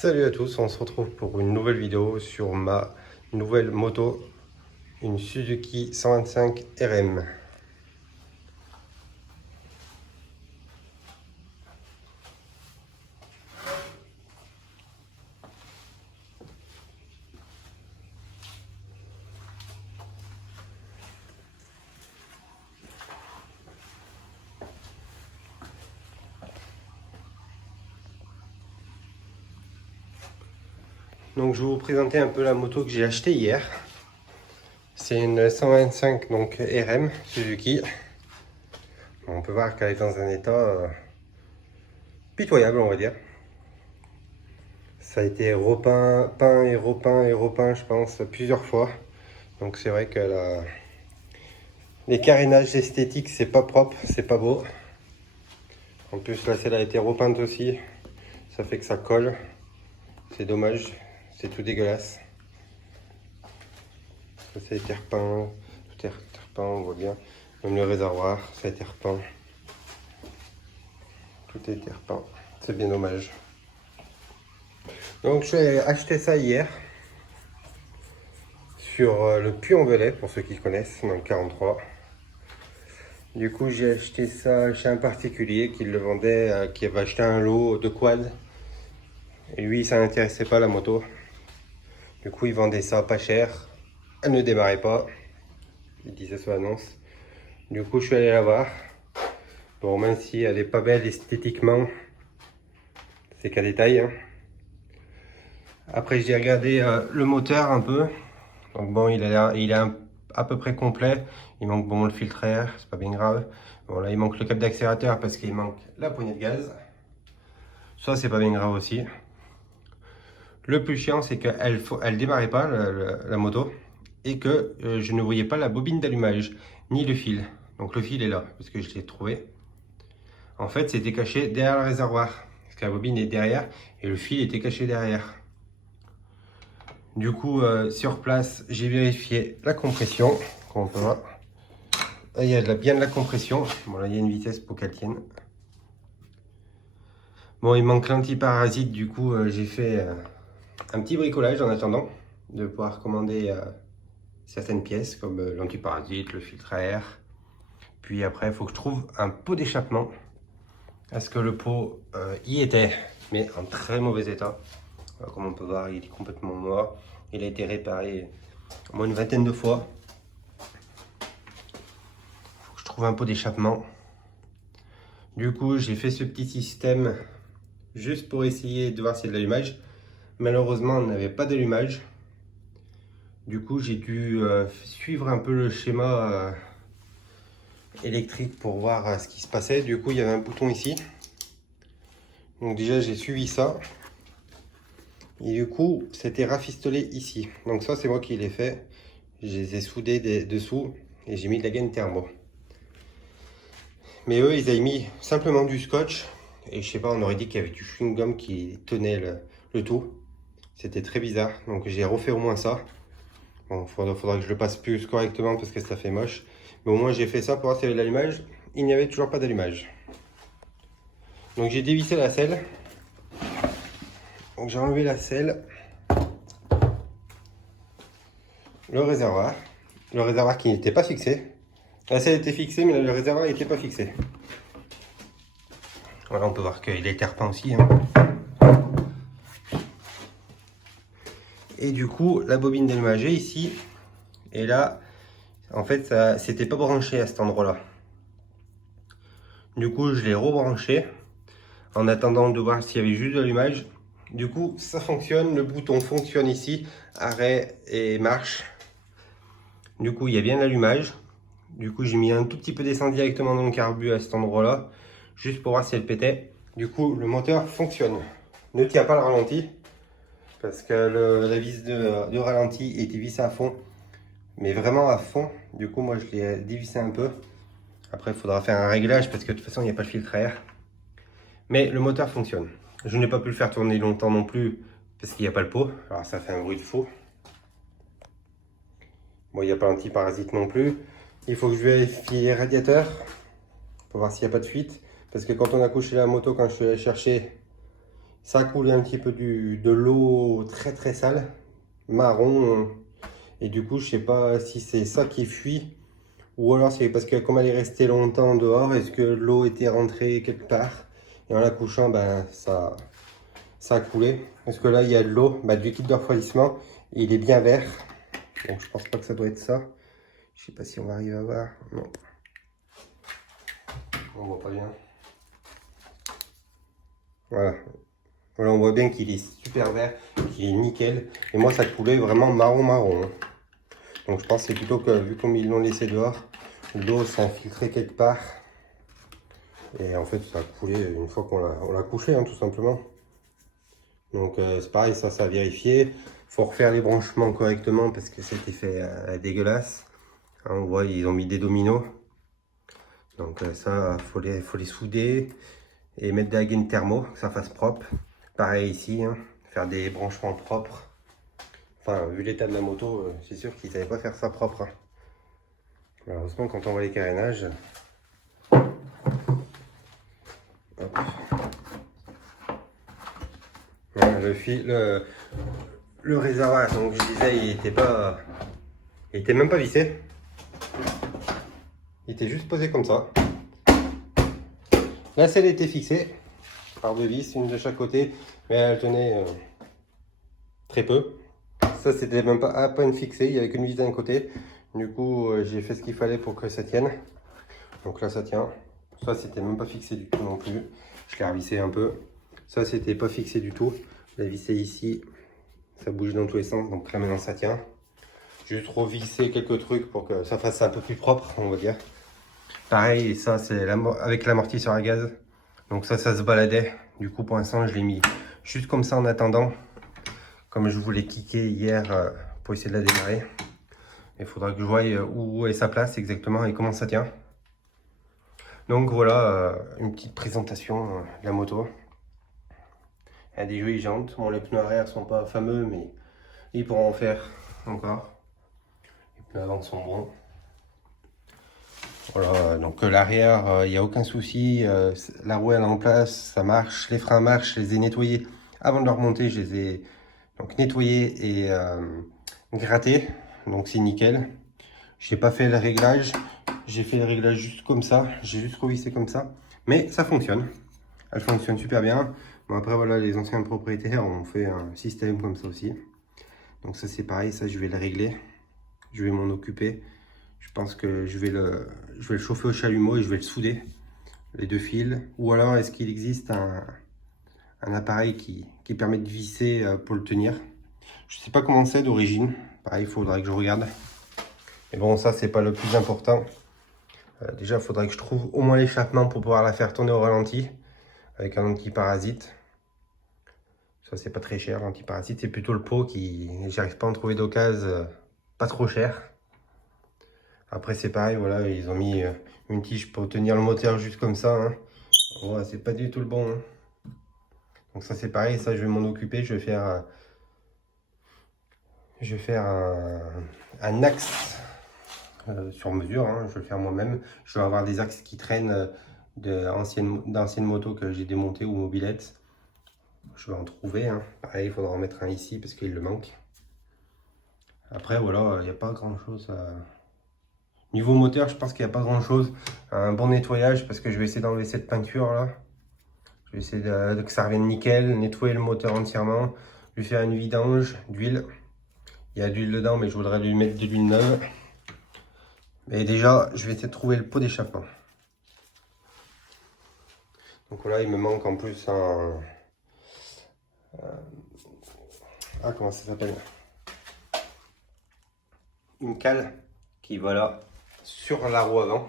Salut à tous, on se retrouve pour une nouvelle vidéo sur ma nouvelle moto, une Suzuki 125 RM. Donc je vais vous présenter un peu la moto que j'ai achetée hier. C'est une 125 donc RM Suzuki. On peut voir qu'elle est dans un état pitoyable, on va dire. Ça a été repeint, peint et repeint et repeint, je pense, plusieurs fois. Donc c'est vrai que les carénages esthétiques, c'est pas propre, c'est pas beau. En plus, là, celle a été repeinte aussi. Ça fait que ça colle. C'est dommage. C'est tout dégueulasse. Ça a été repeint. Tout est repeint, on voit bien. Même le réservoir, ça a été repeint. Tout a été repeint. C'est bien dommage. Donc, j'ai acheté ça hier. Sur le Puy-en-Velay, pour ceux qui connaissent, dans le 43. Du coup, j'ai acheté ça chez un particulier qui le vendait, qui avait acheté un lot de quad. Et lui, ça n'intéressait pas la moto. Du coup, il vendait ça pas cher. Elle ne démarrait pas. Il disait sur l'annonce. Du coup, je suis allé la voir. Bon, même si elle est pas belle esthétiquement, c'est qu'à détail. Hein. Après, j'ai regardé le moteur un peu. Donc bon, il est à peu près complet. Il manque bon le filtre à air, c'est pas bien grave. Bon, là, il manque le câble d'accélérateur parce qu'il manque la poignée de gaz. Ça, c'est pas bien grave aussi. Le plus chiant, c'est qu'elle démarrait pas, la moto, et que je ne voyais pas la bobine d'allumage, ni le fil. Donc le fil est là, parce que je l'ai trouvé. En fait, c'était caché derrière le réservoir, parce que la bobine est derrière, et le fil était caché derrière. Du coup, sur place, j'ai vérifié la compression, comme on peut voir. Là, il y a bien de la compression. Bon, là, il y a une vitesse pour qu'elle tienne. Bon, il manque l'antiparasite, du coup, j'ai fait un petit bricolage en attendant de pouvoir commander certaines pièces comme l'antiparasite, le filtre à air. Puis après, il faut que je trouve un pot d'échappement. Est-ce que le pot y était, mais en très mauvais état. Comme on peut voir, il est complètement mort. Il a été réparé au moins une vingtaine de fois. Il faut que je trouve un pot d'échappement. Du coup, j'ai fait ce petit système juste pour essayer de voir s'il y a de l'allumage. Malheureusement, on n'avait pas d'allumage. Du coup, j'ai dû suivre un peu le schéma électrique pour voir ce qui se passait. Du coup, il y avait un bouton ici. Donc déjà, j'ai suivi ça. Et du coup, c'était rafistolé ici. Donc ça, c'est moi qui l'ai fait. Je les ai soudés dessous et j'ai mis de la gaine thermo. Mais eux, ils avaient mis simplement du scotch. Et je sais pas, on aurait dit qu'il y avait du chewing-gum qui tenait le tout. C'était très bizarre. Donc j'ai refait au moins ça. Bon, faudra que je le passe plus correctement parce que ça fait moche. Mais au moins j'ai fait ça pour voir s'il y avait de l'allumage. Il n'y avait toujours pas d'allumage. Donc j'ai dévissé la selle. Donc j'ai enlevé la selle. Le réservoir. Le réservoir qui n'était pas fixé. La selle était fixée mais le réservoir n'était pas fixé. Voilà, on peut voir qu'il était repeint aussi. Hein. Et du coup, la bobine d'allumage est ici. Et là, en fait, ça c'était pas branché à cet endroit-là. Du coup, je l'ai rebranché en attendant de voir s'il y avait juste de l'allumage. Du coup, ça fonctionne. Le bouton fonctionne ici. Arrêt et marche. Du coup, il y a bien l'allumage. Du coup, j'ai mis un tout petit peu d'essence directement dans le carbu à cet endroit-là. Juste pour voir si elle pétait. Du coup, le moteur fonctionne. Ne tient pas le ralenti. Parce que la vis de ralenti était vissée à fond. Mais vraiment à fond. Du coup, moi, je l'ai dévissé un peu. Après, il faudra faire un réglage parce que de toute façon, il n'y a pas de filtre à air. Mais le moteur fonctionne. Je n'ai pas pu le faire tourner longtemps non plus parce qu'il n'y a pas le pot. Alors, ça fait un bruit de fou. Bon, il n'y a pas l'antiparasite non plus. Il faut que je vérifie les radiateurs pour voir s'il n'y a pas de fuite. Parce que quand on a couché la moto, quand je suis allé chercher, Ça a coulé un petit peu de l'eau très très sale, marron. Et du coup, je sais pas si c'est ça qui fuit ou alors c'est parce que comme elle est restée longtemps dehors, est-ce que l'eau était rentrée quelque part et en la couchant, ben ça a coulé. Parce que là, il y a de l'eau, du liquide de refroidissement, et il est bien vert. Donc je pense pas que ça doit être ça. Je sais pas si on va arriver à voir. Non. On voit pas bien. Voilà. Voilà, on voit bien qu'il est super vert, qu'il est nickel. Et moi, ça coulait vraiment marron. Hein. Donc je pense que c'est plutôt que, vu comme ils l'ont laissé dehors, l'eau s'est infiltrée quelque part. Et en fait, ça a coulé une fois qu'on l'a couché, hein, tout simplement. Donc c'est pareil, ça à vérifier. Faut refaire les branchements correctement parce que c'était fait dégueulasse. Hein, on voit, ils ont mis des dominos. Donc ça, faut les souder et mettre des gaines thermo, que ça fasse propre. Pareil ici, hein, faire des branchements propres. Enfin, vu l'état de la moto, c'est sûr qu'ils ne savaient pas faire ça propre. Hein. Malheureusement, quand on voit les carénages, hop. Voilà, le réservoir, donc je disais, il était même pas vissé. Il était juste posé comme ça. La selle était fixée par deux vis, une de chaque côté, mais elle tenait très peu. Ça, c'était même pas à peine fixé, il n'y avait qu'une vis d'un côté. Du coup, j'ai fait ce qu'il fallait pour que ça tienne. Donc là, ça tient. Ça, c'était même pas fixé du tout non plus. Je l'ai revissé un peu. Ça, c'était pas fixé du tout. Je l'ai vissé ici. Ça bouge dans tous les sens, donc là, maintenant, ça tient. J'ai juste revissé quelques trucs pour que ça fasse un peu plus propre, on va dire. Pareil, ça, c'est avec l'amortisseur à gaz. Donc ça se baladait. Du coup, pour l'instant, je l'ai mis juste comme ça en attendant. Comme je voulais kicker hier pour essayer de la démarrer. Il faudra que je voie où est sa place exactement et comment ça tient. Donc voilà, une petite présentation de la moto. Elle a des jolies jantes. Bon, les pneus arrière sont pas fameux, mais ils pourront en faire encore. Les pneus avant sont bons. Voilà, donc l'arrière, il n'y a aucun souci. La roue elle est en place, ça marche. Les freins marchent, je les ai nettoyés avant de leur monter. Je les ai donc nettoyés et grattés. Donc c'est nickel. J'ai pas fait le réglage. J'ai fait le réglage juste comme ça. J'ai juste revissé comme ça. Mais ça fonctionne. Elle fonctionne super bien. Bon, après, voilà, les anciens propriétaires ont fait un système comme ça aussi. Donc ça, c'est pareil. Ça, je vais le régler. Je vais m'en occuper. Je pense que je vais le chauffer au chalumeau et je vais le souder. Les deux fils. Ou alors, est-ce qu'il existe un appareil qui permet de visser pour le tenir? Je ne sais pas comment c'est d'origine. Pareil, il faudra que je regarde. Mais bon, ça, c'est pas le plus important. Déjà, il faudrait que je trouve au moins l'échappement pour pouvoir la faire tourner au ralenti avec un antiparasite. Ça, c'est pas très cher, l'antiparasite. C'est plutôt le pot qui... J'arrive pas à en trouver d'occasion pas trop cher. Après, c'est pareil, voilà, ils ont mis une tige pour tenir le moteur juste comme ça. Hein. Ouais, c'est pas du tout le bon. Hein. Donc ça, c'est pareil. Ça, je vais m'en occuper. Je vais faire un axe sur mesure. Hein. Je vais le faire moi-même. Je vais avoir des axes qui traînent d'anciennes motos que j'ai démontées ou mobilettes. Je vais en trouver. Hein. Pareil, il faudra en mettre un ici parce qu'il le manque. Après, voilà, il n'y a pas grand-chose à... Niveau moteur, je pense qu'il n'y a pas grand-chose. Un bon nettoyage parce que je vais essayer d'enlever cette peinture là. Je vais essayer que ça revienne nickel. Nettoyer le moteur entièrement. Lui faire une vidange d'huile. Il y a de l'huile dedans, mais je voudrais lui mettre de l'huile neuve. Mais déjà, je vais essayer de trouver le pot d'échappement. Donc voilà, il me manque en plus un... Ah, comment ça s'appelle? Une cale qui va là sur la roue avant.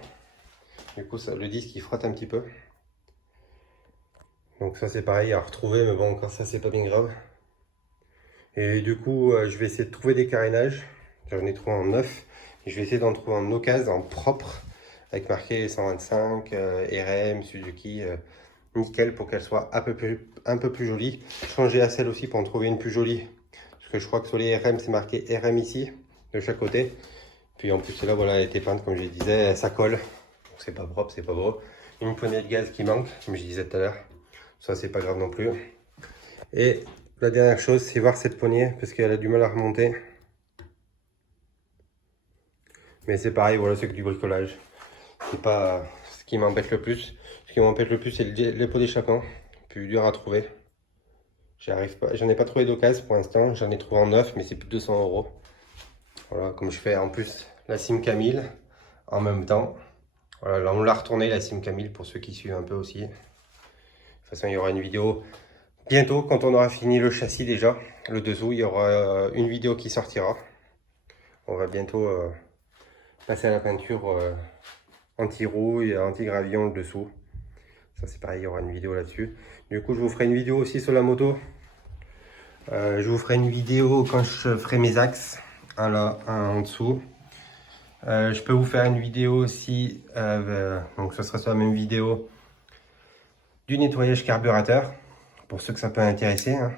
Du coup, ça, le disque il frotte un petit peu. Donc ça c'est pareil à retrouver, mais bon, encore ça c'est pas bien grave. Et du coup, je vais essayer de trouver des carénages. J'en ai trouvé en neuf. Je vais essayer d'en trouver en occasion, en propre, avec marqué 125, RM, Suzuki, nickel, pour qu'elle soit un peu plus jolie. Changer la selle aussi pour en trouver une plus jolie. Parce que je crois que sur les RM, c'est marqué RM ici, de chaque côté. Puis en plus, là, voilà, elle était peinte, comme je disais, ça colle. C'est pas propre, c'est pas beau. Une poignée de gaz qui manque, comme je disais tout à l'heure. Ça, c'est pas grave non plus. Et la dernière chose, c'est voir cette poignée parce qu'elle a du mal à remonter. Mais c'est pareil, voilà, c'est que du bricolage. C'est pas ce qui m'embête le plus. Ce qui m'embête le plus, c'est les pots d'échappement. Plus dur à trouver. J'en ai pas trouvé d'occasion pour l'instant. J'en ai trouvé en neuf, mais c'est plus de 200 euros. Voilà, comme je fais en plus la Sim Camille en même temps. Voilà, là on l'a retourné la Sim Camille pour ceux qui suivent un peu aussi. De toute façon, il y aura une vidéo bientôt quand on aura fini le châssis déjà. Le dessous, il y aura une vidéo qui sortira. On va bientôt passer à la peinture anti-rouille et anti-gravillon le dessous. Ça c'est pareil, il y aura une vidéo là-dessus. Du coup, je vous ferai une vidéo aussi sur la moto. Je vous ferai une vidéo quand je ferai mes axes. Un là, un en dessous. Je peux vous faire une vidéo aussi, donc ce sera sur la même vidéo, du nettoyage carburateur, pour ceux que ça peut intéresser. Hein.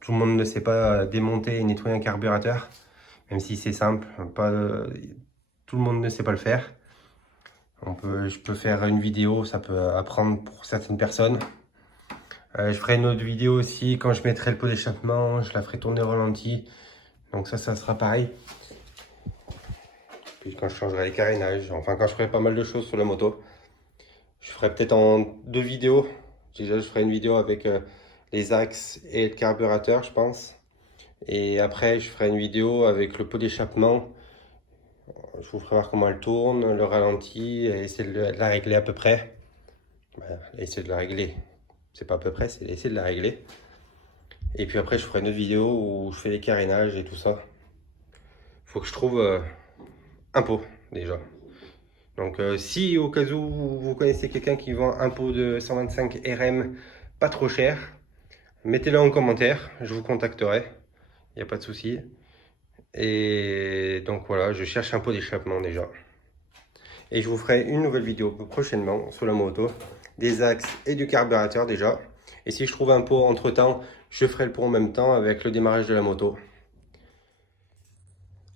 Tout le monde ne sait pas démonter et nettoyer un carburateur, même si c'est simple, tout le monde ne sait pas le faire. Je peux faire une vidéo, ça peut apprendre pour certaines personnes. Je ferai une autre vidéo aussi quand je mettrai le pot d'échappement, je la ferai tourner au ralenti. Donc ça sera pareil. Puis quand je changerai les carénages, enfin quand je ferai pas mal de choses sur la moto. Je ferai peut-être en 2 vidéos. Déjà, je ferai une vidéo avec les axes et le carburateur, je pense. Et après, je ferai une vidéo avec le pot d'échappement. Je vous ferai voir comment elle tourne, le ralenti, et essayer de la régler à peu près. Essayer de la régler. C'est pas à peu près, c'est essayer de la régler. Et puis après, je ferai une autre vidéo où je fais les carénages et tout ça. Faut que je trouve un pot, déjà. Donc si au cas où vous connaissez quelqu'un qui vend un pot de 125 RM pas trop cher, mettez-le en commentaire, je vous contacterai, il n'y a pas de souci. Et donc voilà, je cherche un pot d'échappement déjà. Et je vous ferai une nouvelle vidéo prochainement sur la moto, des axes et du carburateur déjà. Et si je trouve un pot entre temps, je ferai le pot en même temps avec le démarrage de la moto.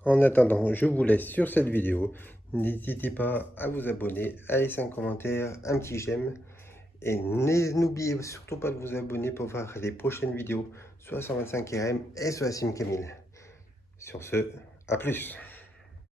En attendant, je vous laisse sur cette vidéo. N'hésitez pas à vous abonner, à laisser un commentaire, un petit j'aime. Et n'oubliez surtout pas de vous abonner pour voir les prochaines vidéos sur la 125 RM et sur la Sim Camille. Sur ce, à plus.